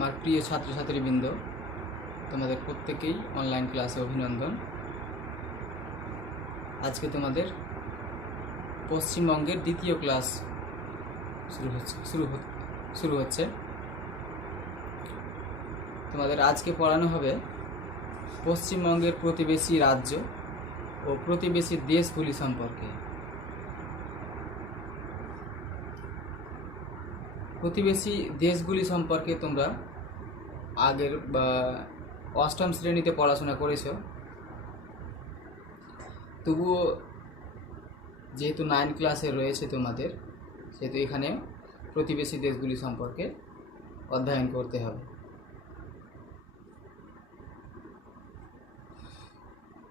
আমার প্রিয় ছাত্রছাত্রীবৃন্দ, তোমাদের প্রত্যেকেই অনলাইন ক্লাসে অভিনন্দন। আজকে তোমাদের পশ্চিমবঙ্গের দ্বিতীয় ক্লাস শুরু হচ্ছে। তোমাদের আজকে পড়ানো হবে পশ্চিমবঙ্গের প্রতিবেশী রাজ্য ও প্রতিবেশী দেশগুলি সম্পর্কে। প্রতিবেশী দেশগুলি সম্পর্কে তোমরা আগের অষ্টম শ্রেণীতে পড়াশোনা করেছ, তবুও যেহেতু 9 ক্লাসে রয়েছে তোমাদের, সেহেতু এখানে প্রতিবেশী দেশগুলি সম্পর্কে অধ্যয়ন করতে হবে।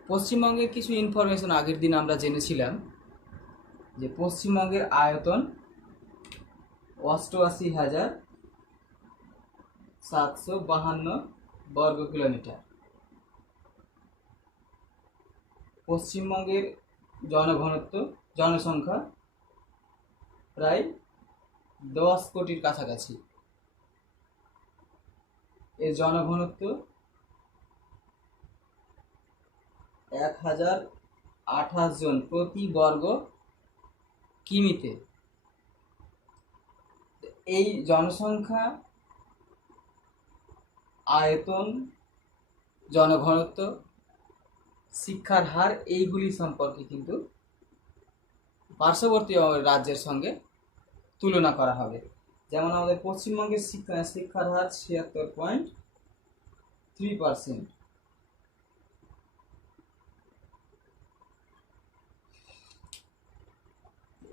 পশ্চিমবঙ্গের কিছু ইনফরমেশন আগের দিন আমরা জেনেছিলাম যে পশ্চিমবঙ্গের আয়তন 88,752 বর্গ কিলোমিটার। পশ্চিমবঙ্গের জনসংখ্যা প্রায় 10 কোটির কাছাকাছি। এর জনঘনত্ব 1028 জন প্রতি বর্গ কিমিতে। এই জনসংখ্যা, আয়তন, জনঘনত্ব, শিক্ষার হার এইগুলি সম্পর্কে কিন্তু পার্শ্ববর্তী রাজ্যের সঙ্গে তুলনা করা হবে। যেমন আমাদের পশ্চিমবঙ্গের শিক্ষার হার 76.3%।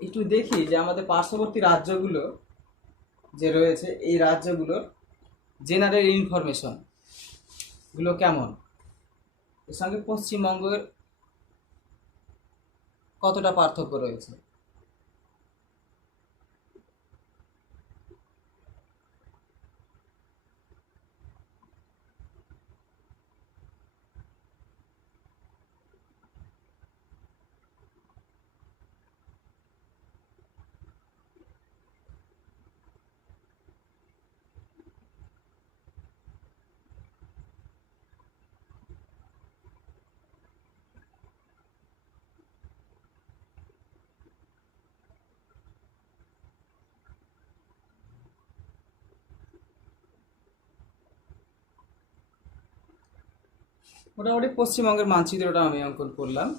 একটু দেখি যে আমাদের পার্শ্ববর্তী রাজ্যগুলো যে রয়েছে, এই রাজ্যগুলোর জেনারেল ইনফরমেশন গুলো কেমন, এর সঙ্গে পশ্চিমবঙ্গের কতটা পার্থক্য রয়েছে। মোটামুটি পশ্চিমবঙ্গের মানচিত্রটা আমি অঙ্কন করলাম।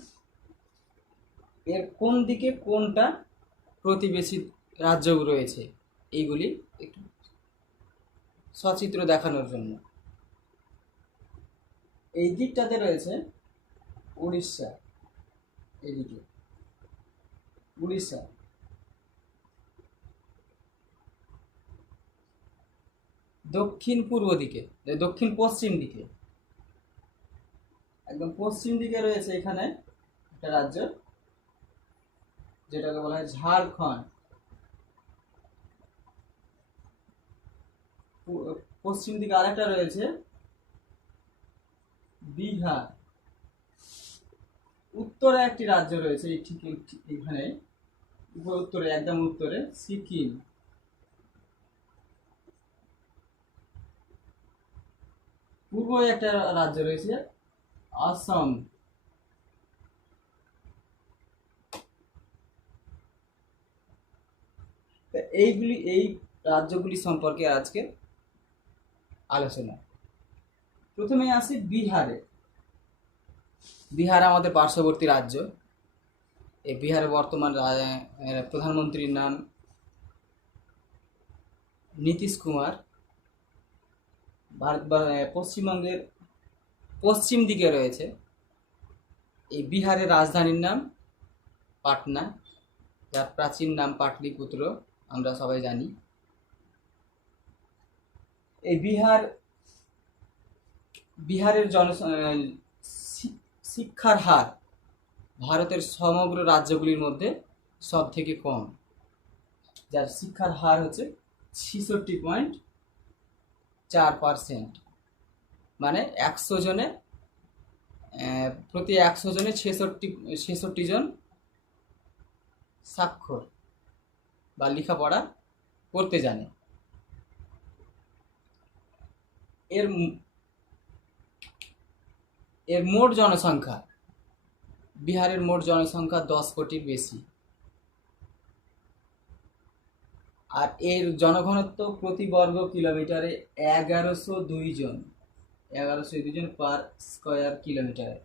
এর কোন দিকে কোনটা প্রতিবেশী রাজ্য রয়েছে এইগুলি একটু সচিত্র দেখানোর জন্য। এই দিকটাতে রয়েছে উড়িষ্যা, এদিকে উড়িষ্যা। দক্ষিণ পূর্ব দিকে, দক্ষিণ পশ্চিম দিকে, একদম পশ্চিম দিকে রয়েছে এখানে একটা রাজ্য যেটাকে বলা হয় ঝাড়খণ্ড। পশ্চিম দিকে আরেকটা রয়েছে বিহার। উত্তরে একটি রাজ্য রয়েছে, ঠিক এখানে উত্তরে, একদম উত্তরে সিকিম। পূর্বে একটা রাজ্য রয়েছে আসাম। এই রাজ্যগুলি সম্পর্কে আজকে আলোচনা। প্রথমে আসি বিহারে। বিহার আমাদের পার্শ্ববর্তী রাজ্য। এই বিহারের বর্তমান প্রধানমন্ত্রীর নাম নীতিশ কুমার। পশ্চিমবঙ্গের পশ্চিম দিকে রয়েছে। এই বিহারের রাজধানীর নাম পাটনা, যার প্রাচীন নাম পাটলিপুত্র, আমরা সবাই জানি। এই বিহারের শিক্ষার হার ভারতের সমগ্র রাজ্যগুলির মধ্যে সব থেকে কম, যার শিক্ষার হার হচ্ছে 66.4%। মানে 100 জনে প্রতি 100 জনে 66 জন স্বাক্ষর বা লেখাপড়া করতে জানে। এর এর মোট জনসংখ্যা, বিহারের মোট জনসংখ্যা 10 কোটির বেশি। আর এর জনঘনত্ব প্রতি বর্গ কিলোমিটারে 1102 জন, 1102 জন পার স্কয়ার কিলোমিটারে।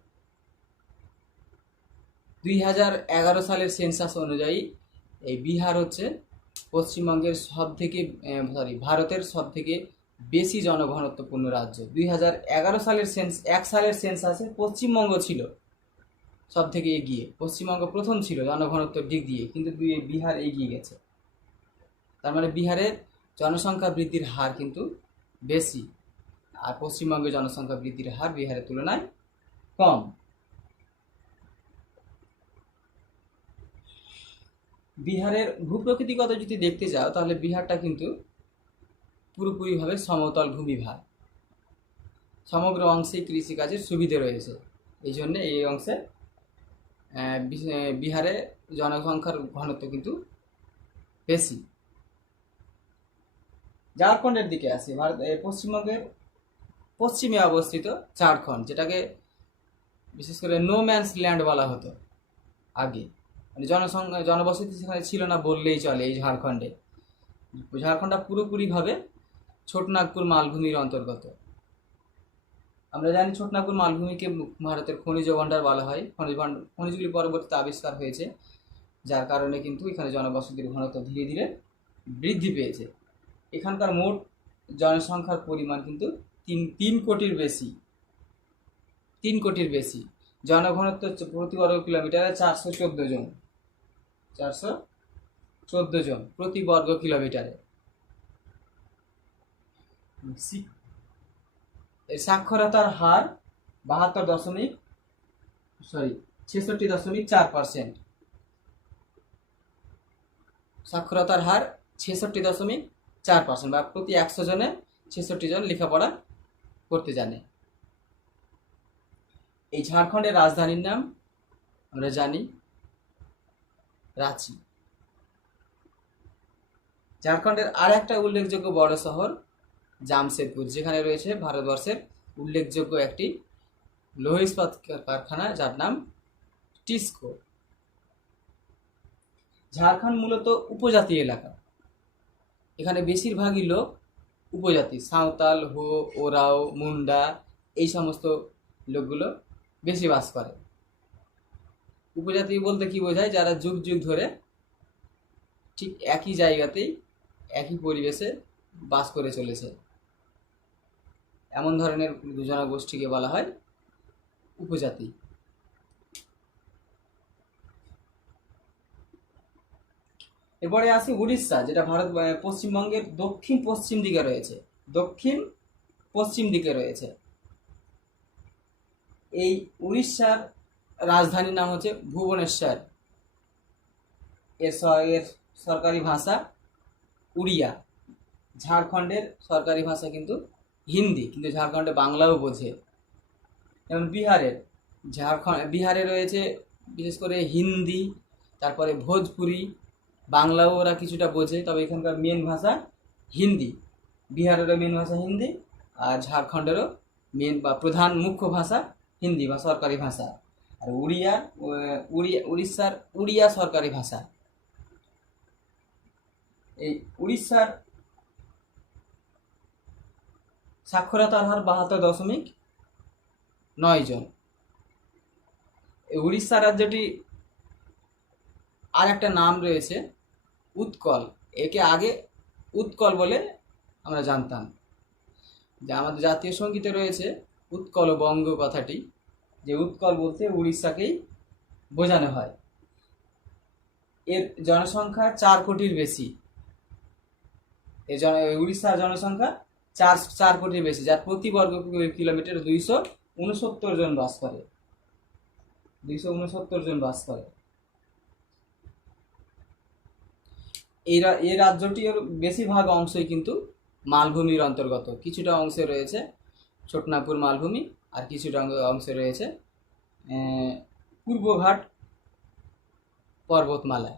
2011 সালের সেন্সাস অনুযায়ী এই বিহার হচ্ছে পশ্চিমবঙ্গের সব থেকে ভারতের সব থেকে বেশি জনঘনত্বপূর্ণ রাজ্য। 2011 সালের সালের সেন্সাসে পশ্চিমবঙ্গ ছিল সব থেকে এগিয়ে, পশ্চিমবঙ্গ প্রথম ছিল জনঘনত্বের দিক দিয়ে, কিন্তু বিহার এগিয়ে গেছে। তার মানে বিহারের জনসংখ্যা বৃদ্ধির হার কিন্তু বেশি, আর পশ্চিমবঙ্গের জনসংখ্যা বৃদ্ধির হার বিহারের তুলনায় কম। বিহারের ভূপ্রকৃতিগত যদি দেখতে যাও তাহলে বিহারটা কিন্তু পুরোপুরিভাবে সমতল ভূমিভাগ, সমগ্র অংশে কৃষিকাজের সুবিধে রয়েছে। এই জন্য এই অংশে বিহারে জনসংখ্যার ঘনত্ব কিন্তু বেশি। ঝাড়খণ্ডের দিকে আসি। পশ্চিমবঙ্গের পশ্চিমে অবস্থিত ঝাড়খণ্ড, যেটাকে বিশেষ করে নো ম্যানস ল্যান্ড বলা হতো আগে, মানে জনবসতি সেখানে ছিল না বললেই চলে। এই ঝাড়খণ্ডটা পুরোপুরিভাবে ছোটনাগপুর মালভূমির অন্তর্গত। আমরা জানি ছোটনাগপুর মালভূমিকে ভারতের খনিজ ভাণ্ডার বলা হয়। খনিজগুলি পরবর্তীতে আবিষ্কার হয়েছে, যার কারণে কিন্তু এখানে জনবসতির ঘনত্ব ধীরে ধীরে বৃদ্ধি পেয়েছে। এখানকার মোট জনসংখ্যার পরিমাণ কিন্তু 3 কোটির বেশি। 3 কোটির বেশি। জনঘনত্ব প্রতি বর্গ কিলোমিটারে 414 জন, 414 জন প্রতি বর্গ কিলোমিটারে। এর সাক্ষরতার হার 66.4%। সাক্ষরতার হার 66.4%, বা প্রতি 100 জনে 66 জন লেখাপড়া করতে জানে। এই ঝাড়খণ্ডের রাজধানীর নাম আমরা জানি রাঁচি। ঝাড়খণ্ডের আর একটা উল্লেখযোগ্য বড় শহর জামশেদপুর, যেখানে রয়েছে ভারতবর্ষের উল্লেখযোগ্য একটি লৌহ ইস্পাত কারখানা, যার নাম টিসকো। ঝাড়খণ্ড মূলত উপজাতি এলাকা। এখানে বেশিরভাগই লোক উপজাতি, সাঁওতাল, হো, ওরাও, মুন্ডা, এই সমস্ত লোকগুলো বেশি বাস করে। উপজাতি বলতে কি বোঝায়? যারা যুগ যুগ ধরে ঠিক একই জায়গাতেই একই পরিবেশে বাস করে চলেছে, এমন ধরনের জনগোষ্ঠীকে বলা হয় উপজাতি। এরপরে আসি উড়িষ্যা, যেটা পশ্চিমবঙ্গের দক্ষিণ পশ্চিম দিকে রয়েছে। এই উড়িষ্যার রাজধানীর নাম হচ্ছে ভুবনেশ্বর। এর সরকারি ভাষা উড়িয়া। ঝাড়খণ্ডের সরকারি ভাষা কিন্তু হিন্দি, কিন্তু ঝাড়খণ্ডে বাংলাও বোঝে। যেমন বিহারে রয়েছে বিশেষ করে হিন্দি, তারপরে ভোজপুরি, বাংলাও ওরা কিছুটা বোঝে, তবে এখানকার মেন ভাষা হিন্দি। বিহারেরও মেন ভাষা হিন্দি, আর ঝাড়খণ্ডেরও মেন বা প্রধান মুখ্য ভাষা হিন্দি বা সরকারি ভাষা। আর উড়িষ্যার উড়িয়া সরকারি ভাষা। এই উড়িষ্যার সাক্ষরতার হার 72.9 জন। এই উড়িষ্যা রাজ্যটি আর একটা নাম রয়েছে উৎকল। একে আগে উৎকল বলে আমরা জানতাম। যা আমাদের জাতীয় সঙ্গীতে রয়েছে উৎকল বঙ্গ কথাটি, যে উৎকল বলতে উড়িষ্যাকেই বোঝানো হয়। এর জনসংখ্যা 4 কোটির বেশি। উড়িষ্যার জনসংখ্যা 4 কোটির বেশি, যার প্রতি বর্গ কিলোমিটার 269 জন বাস করে। 269 জন বাস করে। এই রাজ্যটির বেশিরভাগ অংশই কিন্তু মালভূমির অন্তর্গত। কিছুটা অংশে রয়েছে ছোটনাগপুর মালভূমি, আর কিছুটা অংশে রয়েছে পূর্বঘাট পর্বতমালা।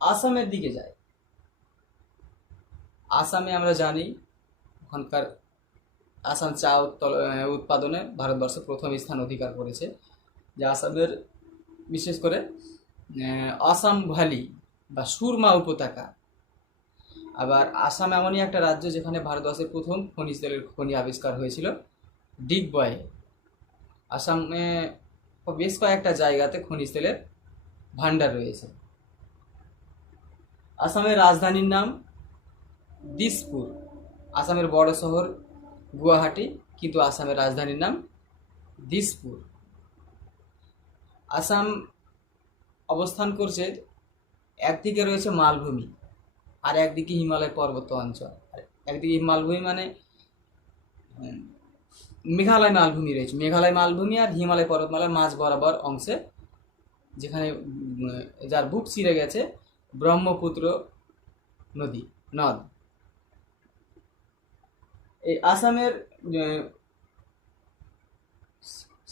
আসামের দিকে যায়। আসামে আমরা জানি ওখানকার আসাম চা উৎপাদনে ভারতবর্ষে প্রথম স্থান অধিকার করেছে। যে আসামের বিশেষ করে আসাম ভ্যালি বা সুরমা উপত্যকা। আবার আসাম এমনই একটা রাজ্য যেখানে ভারতবর্ষের প্রথম খনিজ তেলের খনি আবিষ্কার হয়েছিল ডিগবয়ে। আসামে বেশ কয়েকটা জায়গাতে খনিজ তেলের ভাণ্ডার রয়েছে। আসামের রাজধানীর নাম দিসপুর। আসামের বড় শহর গুয়াহাটি, কিন্তু আসামের রাজধানীর নাম দিসপুর। আসাম অবস্থান করছে, একদিকে রয়েছে মালভূমি আর একদিকে হিমালয় পর্বত অঞ্চল। একদিকে মালভূমি মানে মেঘালয় মালভূমি রয়েছে, মেঘালয় মালভূমি আর হিমালয় পর্বতমালার মাঝ বরাবর অংশে, যেখানে যার বুক চিরে গেছে ব্রহ্মপুত্র নদ। এই আসামের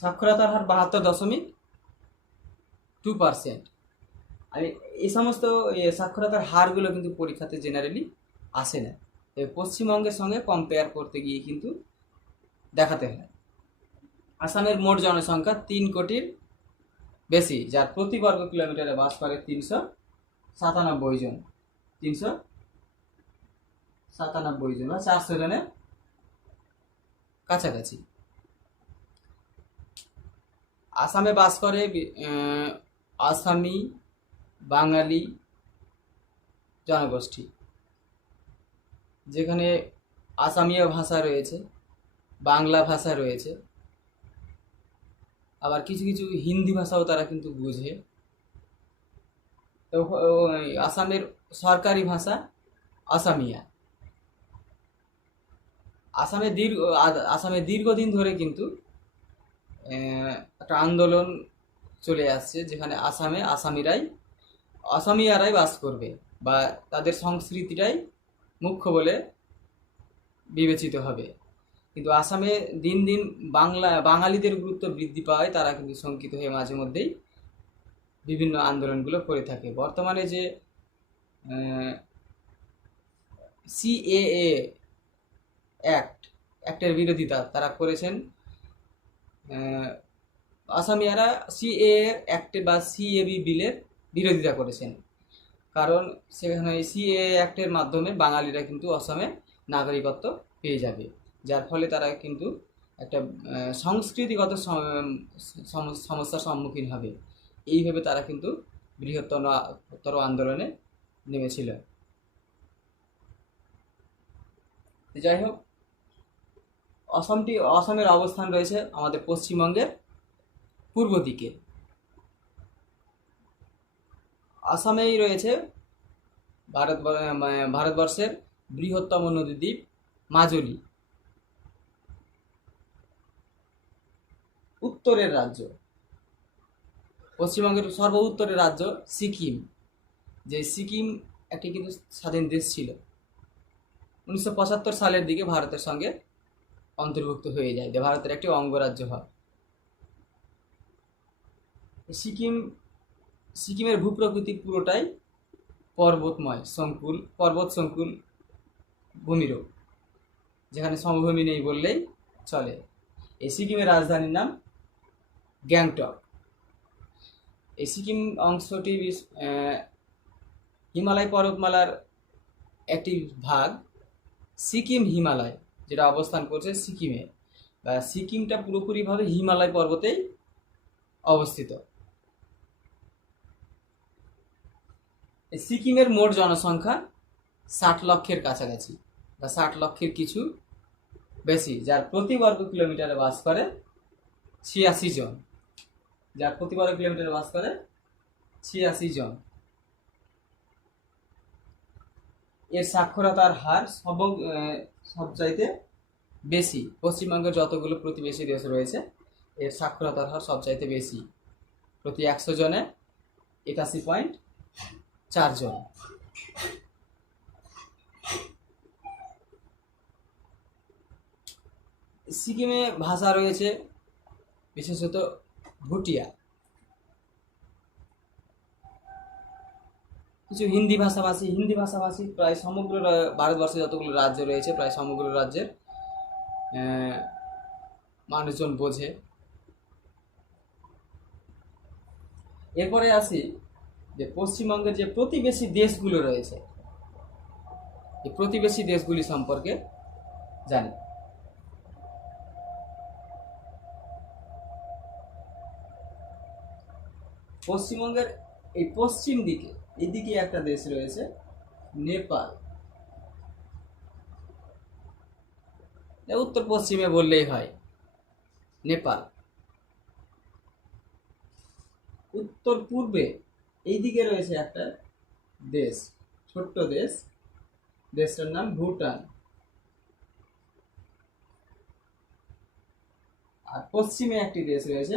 সাক্ষরতার হার 72.2%। আর এই সমস্ত সাক্ষরতার হারগুলো কিন্তু পরীক্ষাতে জেনারেলি আসে না, পশ্চিমবঙ্গের সঙ্গে কম্পেয়ার করতে গিয়ে কিন্তু দেখাতে হয়। আসামের মোট জনসংখ্যা 3 কোটির বেশি, যার প্রতি বর্গ কিলোমিটারে বাস করে 397 জন। 397 জন বা 400 জনের কাছাকাছি। আসামে বাস করে আসামি, বাঙালি জনগোষ্ঠী, যেখানে আসামীয় ভাষা রয়েছে, বাংলা ভাষা রয়েছে, আবার কিছু কিছু হিন্দি ভাষাও তারা কিন্তু বুঝে। তো আসামের সরকারি ভাষা আসামিয়া। আসামে দীর্ঘদিন ধরে কিন্তু একটা আন্দোলন চলে আসছে, যেখানে আসামে আসামিয়ারাই বাস করবে বা তাদের সংস্কৃতিটাই মুখ্য বলে বিবেচিত হবে। কিন্তু আসামে দিন দিন বাঙালিদের গুরুত্ব বৃদ্ধি পাওয়ায় তারা কিন্তু শঙ্কিত হয়ে মাঝে মধ্যেই বিভিন্ন আন্দোলনগুলো করে থাকে। বর্তমানে যে সিএএ অ্যাক্টের বিরোধিতা তারা করেছেন, আসামিয়ারা সিএএ অ্যাক্টে বা সিএবি বিলের বিরোধিতা করেছেন, কারণ সেখানে সিএএ অ্যাক্টের মাধ্যমে বাঙালিরা কিন্তু আসামে নাগরিকত্ব পেয়ে যাবে, যার ফলে তারা কিন্তু একটা সংস্কৃতিগত সমস্যার সম্মুখীন হবে। এইভাবে তারা কিন্তু বৃহত্তর আন্দোলনে নেমেছিল। যাই হোক, আসামের অবস্থান রয়েছে আমাদের পশ্চিমবঙ্গের পূর্ব দিকে। আসামেই রয়েছে ভারতবর্ষের বৃহত্তম নদীদ্বীপ মাজুলি। উত্তরের রাজ্য, পশ্চিমবঙ্গের সর্ব উত্তরের রাজ্য সিকিম। যে সিকিম একটি কিন্তু স্বাধীন দেশ ছিল, 1975 সালের দিকে ভারতের সঙ্গে অন্তর্ভুক্ত হয়ে যায়, ভারতের একটি অঙ্গরাজ্য হয়। সিকিমের ভূপ্রকৃতি পুরোটাই পর্বত সংকুল ভূমিরূপ, যেখানে সমভূমি নেই বললেই চলে। এই সিকিমের রাজধানীর নাম গ্যাংটক। এই সিকিম অংশটি হিমালয় পর্বতমালার একটি ভাগ, সিকিম হিমালয়, যেটা অবস্থান করছে সিকিমে, বা সিকিমটা পুরোপুরিভাবে হিমালয় পর্বতেই অবস্থিত। সিকিমের মোট জনসংখ্যা 60 লক্ষের কাছাকাছি বা 60 লক্ষের কিছু বেশি, যার প্রতি বর্গ কিলোমিটারে বাস করে 86 জন। এর সাক্ষরতার হার সবচাইতে বেশি। পশ্চিমবঙ্গের যতগুলো প্রতিবেশী দেশ রয়েছে, এর সাক্ষরতার হার সবচাইতে বেশি, প্রতি 100 জনে 81.4 জন। সিকিমে ভাষা রয়েছে বিশেষত ভুটিয়া। কিছু হিন্দি ভাষাভাষী প্রায় সমগ্র ভারতবর্ষে যতগুলো রাজ্য রয়েছে প্রায় সমগ্র রাজ্যের মানুষজন বোঝে। এরপরে আসি যে পশ্চিমবঙ্গের যে প্রতিবেশী দেশগুলো রয়েছে, এই প্রতিবেশী দেশগুলি সম্পর্কে জানি। পশ্চিমবঙ্গের এই পশ্চিম দিকে এদিকে একটা দেশ রয়েছে নেপাল, উত্তর পশ্চিমে বললেই হয় নেপাল। উত্তর পূর্বে এইদিকে রয়েছে একটা দেশ, ছোট্ট দেশ, দেশটার নাম ভুটান। আর পশ্চিমে একটি দেশ রয়েছে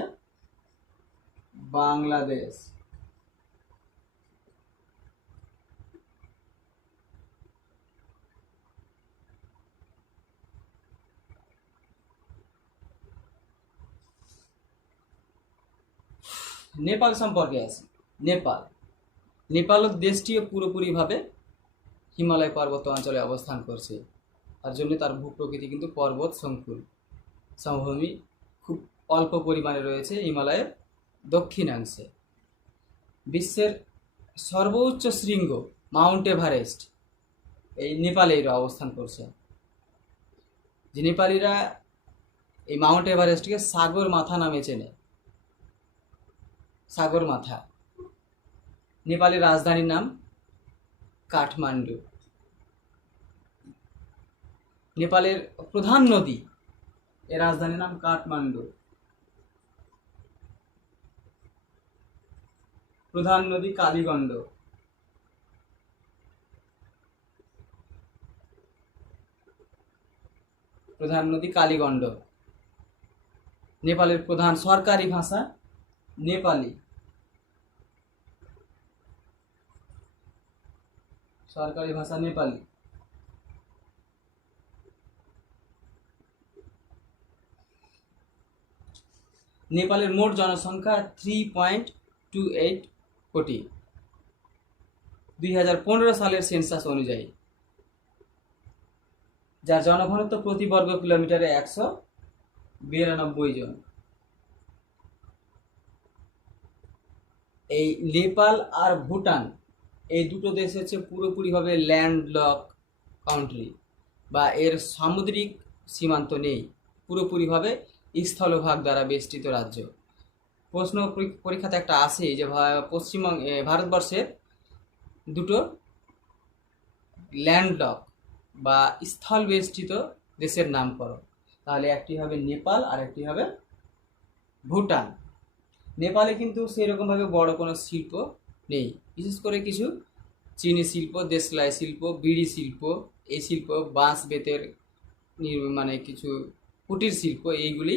বাংলাদেশ। নেপাল সম্পর্কে আছে। নেপাল দেশটিও পুরোপুরিভাবে হিমালয় পর্বত অঞ্চলে অবস্থান করছে, তার জন্য তার ভূপ্রকৃতি কিন্তু পর্বত সংকুল, সমভূমি খুব অল্প পরিমাণে রয়েছে হিমালয়ের দক্ষিণাংশে। বিশ্বের সর্বোচ্চ শৃঙ্গ মাউন্ট এভারেস্ট এই নেপালেই অবস্থান করছে। যে নেপালিরা এই মাউন্ট এভারেস্টকে সাগর মাথা নামে চেনে, সাগর মাথা। নেপালের রাজধানীর নাম কাঠমান্ডু। নেপালের প্রধান নদী, এর রাজধানীর নাম কাঠমান্ডু। প্রধান নদী কালীগণ্ড। প্রধান নদী কালীগণ্ড। নেপালের প্রধান সরকারি ভাষা নেপালি। সরকারি ভাষা নেপালি। নেপালের মোট জনসংখ্যা 3.28 কোটি 2015 সালের সেন্সাস অনুযায়ী, যার জনঘনত্ব প্রতি বর্গ কিলোমিটারে 192 জন। এই নেপাল আর ভুটান এই দুটো দেশ হচ্ছে পুরোপুরিভাবে ল্যান্ডলক কান্ট্রি, বা এর সামুদ্রিক সীমান্ত নেই, পুরোপুরিভাবে স্থলভাগ দ্বারা বেষ্টিত রাজ্য। প্রশ্ন পরীক্ষাতে একটা আসে যে ভারতবর্ষের দুটো ল্যান্ডলক বা স্থল বেষ্টিত দেশের নাম করো, তাহলে একটি হবে নেপাল আর একটি হবে ভুটান। নেপালে কিন্তু সেরকমভাবে বড় কোনো শিল্প নেই, বিশেষ করে কিছু চিনি শিল্প, দেশলাই শিল্প, বিড়ি শিল্প, এই শিল্প, বাঁশ বেতের মানে কিছু কুটির শিল্প, এইগুলি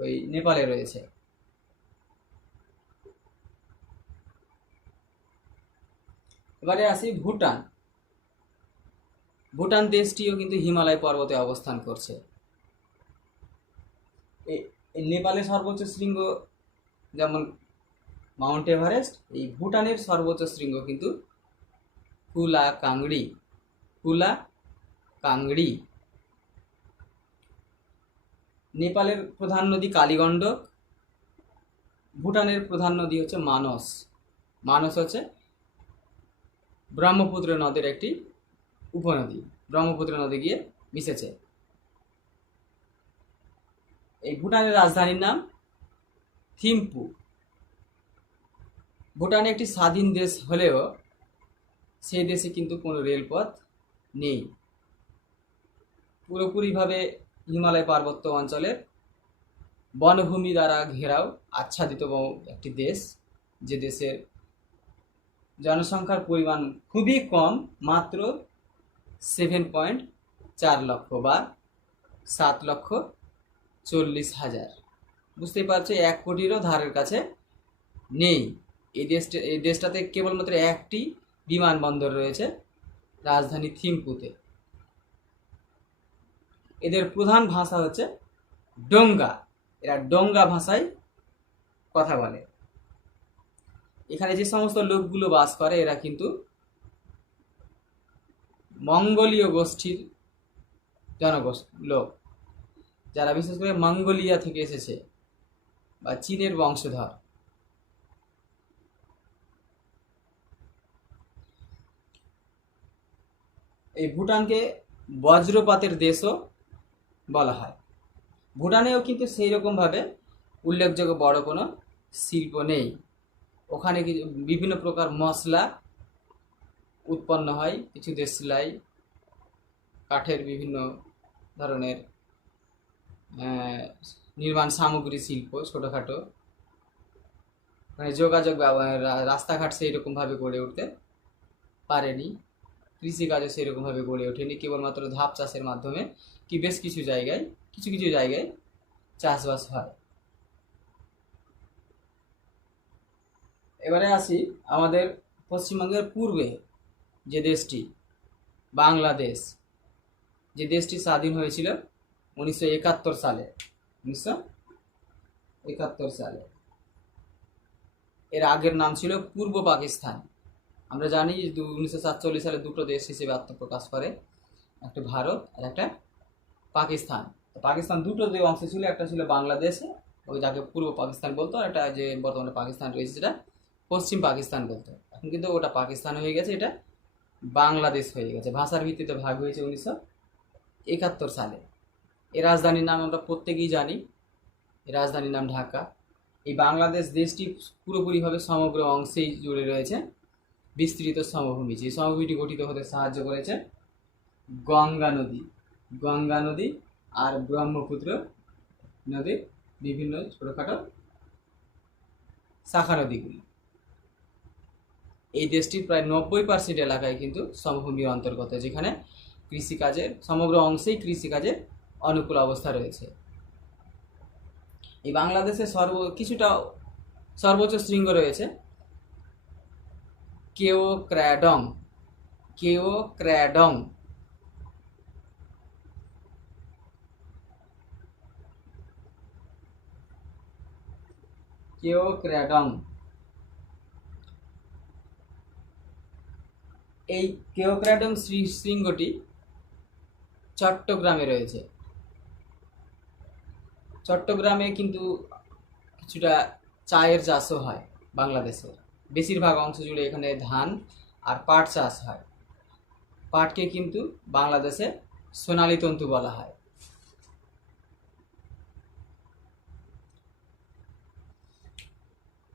ওই নেপালে রয়েছে। এবারে আসি ভুটান। ভুটান দেশটিও কিন্তু হিমালয় পর্বতে অবস্থান করছে। নেপালের সর্বোচ্চ শৃঙ্গ যেমন মাউন্ট এভারেস্ট, এই ভুটানের সর্বোচ্চ শৃঙ্গ কিন্তু কুলা কাংড়ি। নেপালের প্রধান নদী কালীগণ্ডক। ভুটানের প্রধান নদী হচ্ছে মানস হচ্ছে ব্রহ্মপুত্র নদের একটি উপনদী, ব্রহ্মপুত্র নদী গিয়ে মিশেছে। এই ভুটানের রাজধানীর নাম থিম্পু। ভুটান একটি স্বাধীন দেশ হলেও সেই দেশে কিন্তু কোনো রেলপথ নেই, পুরোপুরিভাবে হিমালয় পার্বত্য অঞ্চলের বনভূমি দ্বারা ঘেরাও আচ্ছাদিত একটি দেশ, যে দেশের জনসংখ্যার পরিমাণ খুবই কম, মাত্র 7.4 লক্ষ বা 7,40,000। বুঝতেই পারছো 1 কোটিরও ধারের কাছে নেই। এই দেশটাতে কেবলমাত্র একটি বিমানবন্দর রয়েছে, রাজধানী থিম্পুতে। এদের প্রধান ভাষা হচ্ছে ডোঙ্গা, এরা ডোঙ্গা ভাষায় কথা বলে। এখানে যে সমস্ত লোকগুলো বাস করে এরা কিন্তু মঙ্গোলীয় গোষ্ঠীর লোক, যারা বিশেষ করে মঙ্গোলিয়া থেকে এসেছে বা চীনের বংশধর। এই ভুটানকে বজ্রপাতের দেশও বলা হয়। ভুটানেও কিন্তু সেই রকমভাবে উল্লেখযোগ্য বড় কোনো শিল্প নেই। ওখানে বিভিন্ন প্রকার মশলা উৎপন্ন হয়, কিছু দেশলাই, কাঠের বিভিন্ন ধরনের নির্মাণ সামগ্রী শিল্প ছোটোখাটো, মানে যোগাযোগ রাস্তাঘাট সেই রকমভাবে গড়ে উঠতে পারেনি, কৃষিকাজও সেই রকমভাবে গড়ে ওঠেনি। কেবলমাত্র ধাপ চাষের মাধ্যমে বেশ কিছু জায়গায় চাষবাস হয়। এবারে আসি আমাদের পশ্চিমবঙ্গের পূর্বে যে দেশটি বাংলাদেশ, যে দেশটি স্বাধীন হয়েছিল 1971 সালে। 1971 সালে। এর আগের নাম ছিল পূর্ব পাকিস্তান। আমরা জানি 1947 সালে দুটো দেশ হিসেবে আত্মপ্রকাশ করে, একটা ভারত আর একটা পাকিস্তান। পাকিস্তান দুটো যে অংশ ছিল, একটা ছিল বাংলাদেশে, ওই যাকে পূর্ব পাকিস্তান বলতো, আর একটা যে বর্তমানে পাকিস্তান রয়েছে সেটা পশ্চিম পাকিস্তান বলতো। এখন কিন্তু ওটা পাকিস্তান হয়ে গেছে, এটা বাংলাদেশ হয়ে গেছে। ভাষার ভিত্তিতে ভাগ হয়েছে 1971 সালে। এর রাজধানীর নাম আমরা প্রত্যেকেই জানি, এর রাজধানীর নাম ঢাকা। এই বাংলাদেশ দেশটি পুরোপুরিভাবে সমগ্র অংশেই জুড়ে রয়েছে বিস্তৃত সমভূমি। যে সমভূমিটি গঠিত হতে সাহায্য করেছে গঙ্গা নদী আর ব্রহ্মপুত্র নদীর বিভিন্ন ছোটোখাটো শাখা নদীগুলি। এই দেশটির প্রায় 90% এলাকায় কিন্তু সমভূমির অন্তর্গত, যেখানে কৃষিকাজের সমগ্র অংশেই কৃষিকাজের অনুকূল অবস্থা রয়েছে। এই বাংলাদেশের কিছুটা সর্বোচ্চ শৃঙ্গ রয়েছে কেওক্রাডং। এই কেওক্রাডং শৃঙ্গটি চট্টগ্রামে রয়েছে। চট্টগ্রামে কিন্তু কিছুটা চায়ের চাষও হয় বাংলাদেশের। বেশিরভাগ অংশ জুড়ে এখানে ধান আর পাট চাষ হয়। পাটকে কিন্তু বাংলাদেশে সোনালী তন্তু বলা হয়।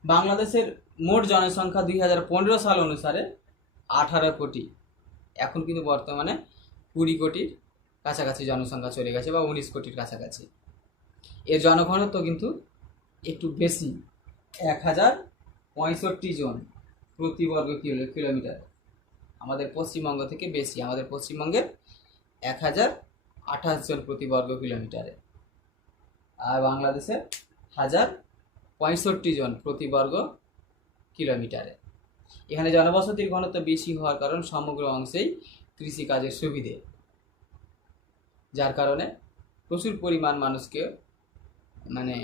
বাংলাদেশের মোট জনসংখ্যা 2015 সাল অনুসারে 18 কোটি। এখন কিন্তু বর্তমানে 20 কোটির কাছাকাছি জনসংখ্যা চলে গেছে, বা 19 কোটির কাছাকাছি। এর জনঘনত্ব কিন্তু একটু বেশি, 1065 জন প্রতি বর্গ কিলোমিটার। আমাদের পশ্চিমবঙ্গ থেকে বেশি, আমাদের পশ্চিমবঙ্গে 1028 জন প্রতি বর্গ কিলোমিটারে, আর বাংলাদেশে 1065 জন প্রতি বর্গ কিলোমিটারে। এখানে জনবসতির ঘনত্ব বেশি হওয়ার কারণ সমগ্র অংশেই কৃষিকাজের সুবিধে, যার কারণে প্রচুর পরিমাণ মানুষকে মানে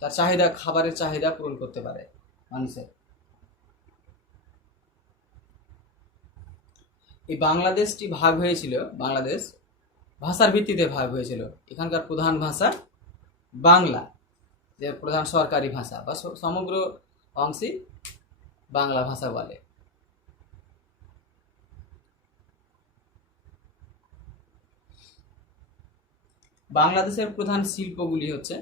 তার চাহিদা, খাবারের চাহিদা পূরণ করতে পারে মানুষের। এই বাংলাদেশটি ভাগ হয়েছিল, বাংলাদেশ ভাষার ভিত্তিতে ভাগ হয়েছিল। এখানকার প্রধান ভাষা বাংলা, যে প্রধান সরকারি ভাষা, বা সমগ্র অংশে বাংলা ভাষা বলে। বাংলাদেশের প্রধান শিল্পগুলি হচ্ছে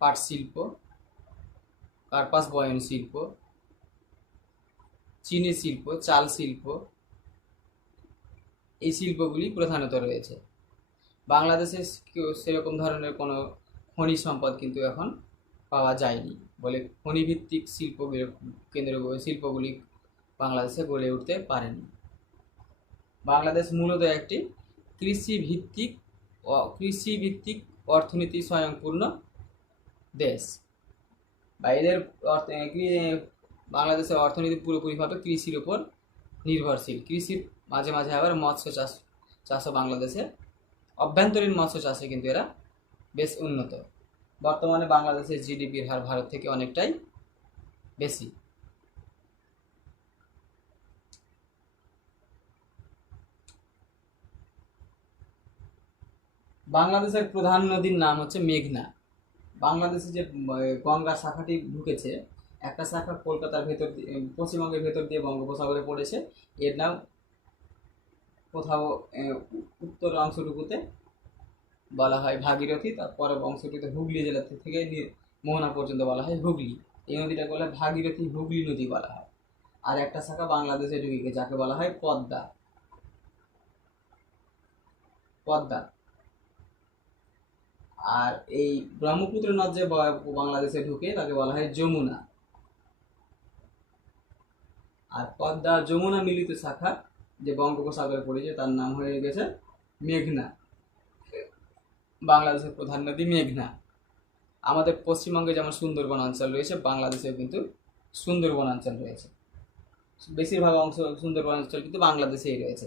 পাট শিল্প, কার্পাস বয়ন শিল্প, চিনি শিল্প, চাল শিল্প। এই শিল্পগুলি প্রধানত রয়েছে। বাংলাদেশে সেরকম ধরনের কোনো খনিজ সম্পদ কিন্তু এখন পাওয়া যায়নি বলে খনিভিত্তিক শিল্পগুলি বাংলাদেশে গড়ে উঠতে পারেনি। বাংলাদেশ মূলত একটি কৃষিভিত্তিক অর্থনীতি স্বয়ংপূর্ণ দেশ, বা এদের বাংলাদেশের অর্থনীতি পুরোপুরিভাবে কৃষির উপর নির্ভরশীল। কৃষির মাঝে মাঝে আবার মৎস্য চাষও বাংলাদেশে, অভ্যন্তরীণ মৎস্য চাষে কিন্তু এরা বেশ উন্নত। বর্তমানে বাংলাদেশের জিডিপির হার ভারত থেকে অনেকটাই বেশি। বাংলাদেশের প্রধান নদীর নাম হচ্ছে মেঘনা। বাংলাদেশে যে গঙ্গা শাখাটি ঢুকেছে, একটা শাখা কলকাতার ভেতর পশ্চিমবঙ্গের ভেতর দিয়ে বঙ্গোপসাগরে পড়েছে, এর নাম কোথাও উত্তর অংশটুকুতে বলা হয় ভাগীরথী, তারপরে অংশটিতে হুগলি জেলা থেকে মোহনা পর্যন্ত বলা হয় হুগলি। এই নদীটাকে বলা হয় ভাগীরথী হুগলি নদী বলা হয়। আর একটা শাখা বাংলাদেশে ঢুকে যাকে বলা হয় পদ্মা। পদ্মা। আর এই ব্রহ্মপুত্র নদ যে বাংলাদেশে ঢুকে তাকে বলা হয় যমুনা। আর পদ্মা যমুনা মিলিত শাখা যে বঙ্গোপসাগরে পড়েছে তার নাম হয়ে গেছে মেঘনা। বাংলাদেশের প্রধান নদী মেঘনা। আমাদের পশ্চিমবঙ্গে যেমন সুন্দরবন অঞ্চল রয়েছে, বাংলাদেশেও কিন্তু সুন্দরবন অঞ্চল রয়েছে। বেশিরভাগ অংশ সুন্দরবন অঞ্চল কিন্তু বাংলাদেশেই রয়েছে।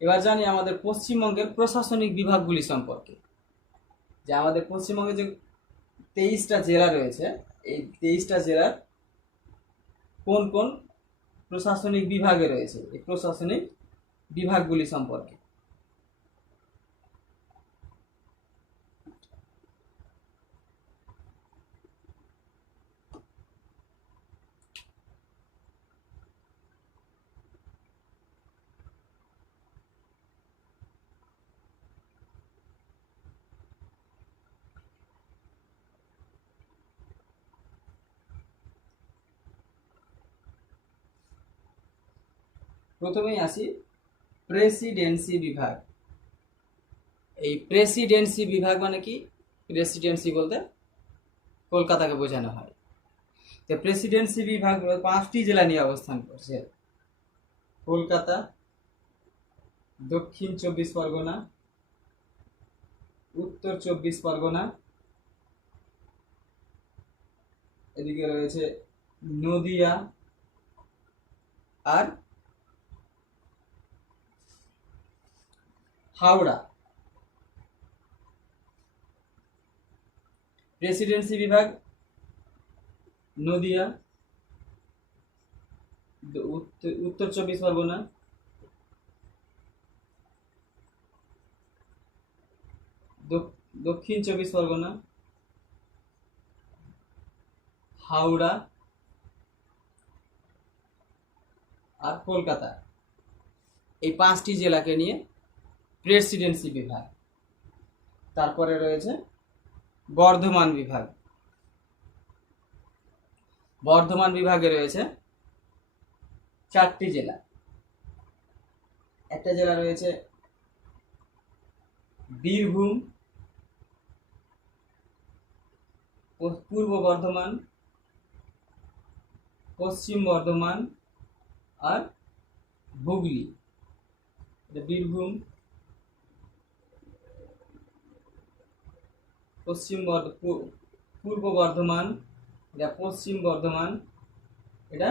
এবার জানি আমাদের পশ্চিমবঙ্গের প্রশাসনিক বিভাগগুলি সম্পর্কে। যে আমাদের পশ্চিমবঙ্গে যে 23টা জেলা রয়েছে, এই 23টা জেলার কোন কোন প্রশাসনিক বিভাগে রয়েছে, এই প্রশাসনিক বিভাগগুলি সম্পর্কে। প্রথমেই আসি প্রেসিডেন্সি বিভাগ। এই প্রেসিডেন্সি বিভাগ মানে কি? প্রেসিডেন্সি বলতে কলকাতাকে বোঝানো হয়। তো প্রেসিডেন্সি বিভাগ 5টি জেলা নিয়ে অবস্থান করছে: কলকাতা, দক্ষিণ 24 পরগনা, উত্তর 24 পরগনা, এদিকে রয়েছে নদিয়া, আর হাওড়া। প্রেসিডেন্সি বিভাগ নদিয়া, উত্তর 24 পরগনা, দক্ষিণ 24 পরগনা, হাওড়া আর কলকাতা। এই 5টি জেলাকে নিয়ে প্রেসিডেন্সি বিভাগ। তারপরে রয়েছে বর্ধমান বিভাগ। বর্ধমান বিভাগে রয়েছে 4টি জেলা। একটা জেলা রয়েছে বীরভূম, পূর্ব বর্ধমান, পশ্চিম বর্ধমান আর হুগলি। বীরভূম, পূর্ব বর্ধমান, এটা পশ্চিম বর্ধমান, এটা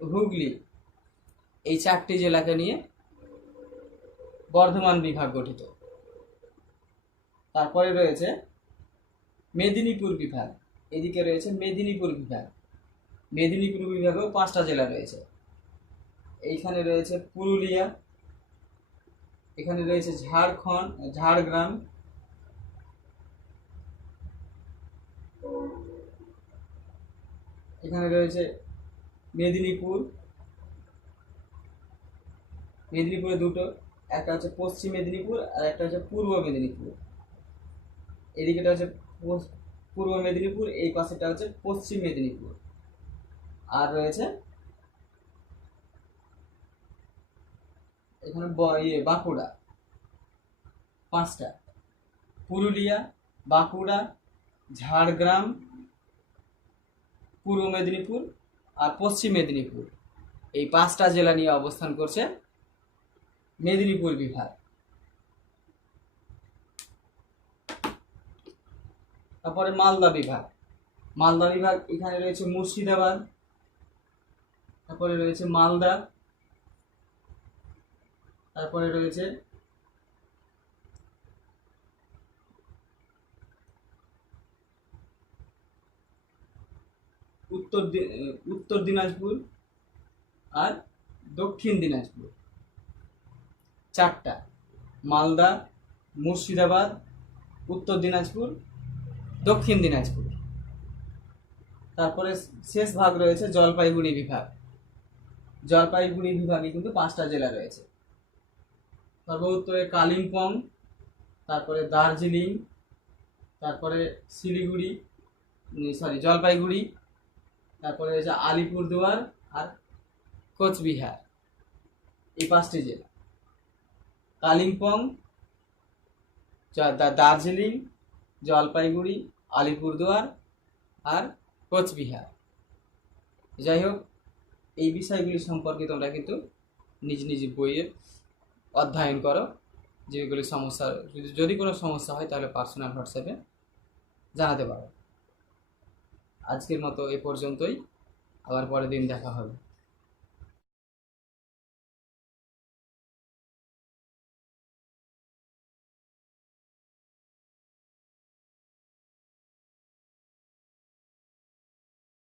হুগলি। এই 4টি জেলাকে নিয়ে বর্ধমান বিভাগ গঠিত। তারপরে রয়েছে মেদিনীপুর বিভাগ। এদিকে রয়েছে মেদিনীপুর বিভাগ। মেদিনীপুর বিভাগেও 5টা জেলা রয়েছে। এইখানে রয়েছে পুরুলিয়া, এখানে রয়েছে ঝাড়গ্রাম, এখানে রয়েছে মেদিনীপুর। মেদিনীপুরে দুটো, একটা হচ্ছে পশ্চিম মেদিনীপুর আর একটা হচ্ছে পূর্ব মেদিনীপুর। এদিকেটা হচ্ছে পূর্ব মেদিনীপুর, এই পাশেটা হচ্ছে পশ্চিম মেদিনীপুর। আর রয়েছে এখানে বাঁকুড়া। 5টা: পুরুলিয়া, বাঁকুড়া, ঝাড়গ্রাম, পূর্ব মেদিনীপুর আর পশ্চিম মেদিনীপুর। এই 5টা জেলা নিয়ে অবস্থান করছে মেদিনীপুর বিভাগ। তারপরে মালদা বিভাগ। মালদা বিভাগ, এখানে রয়েছে মুর্শিদাবাদ, তারপরে রয়েছে মালদা, তারপরে রয়েছে উত্তর দিনাজপুর আর দক্ষিণ দিনাজপুর। 4টা, মালদা, মুর্শিদাবাদ, উত্তর দিনাজপুর, দক্ষিণ দিনাজপুর। তারপরে শেষ ভাগ রয়েছে জলপাইগুড়ি বিভাগ। জলপাইগুড়ি বিভাগে কিন্তু 5টা জেলা রয়েছে। সর্বোত্তরে কালিম্পং, তারপরে দার্জিলিং, তারপরে শিলিগুড়ি, জলপাইগুড়ি, তারপরে হচ্ছে আলিপুরদুয়ার আর কোচবিহার। এই 5টি জেলা, কালিম্পং, দার্জিলিং, জলপাইগুড়ি, আলিপুরদুয়ার আর কোচবিহার। যাই হোক, এই বিষয়গুলি সম্পর্কে তোমরা কিন্তু নিজ নিজ বইয়ে অধ্যয়ন করো। যেগুলি সমস্যা, যদি কোনো সমস্যা হয় তাহলে পার্সোনাল হোয়াটসঅ্যাপে জানাতে পারো। আজকের মতো এ পর্যন্তই, আবার পরের দিন দেখা হবে।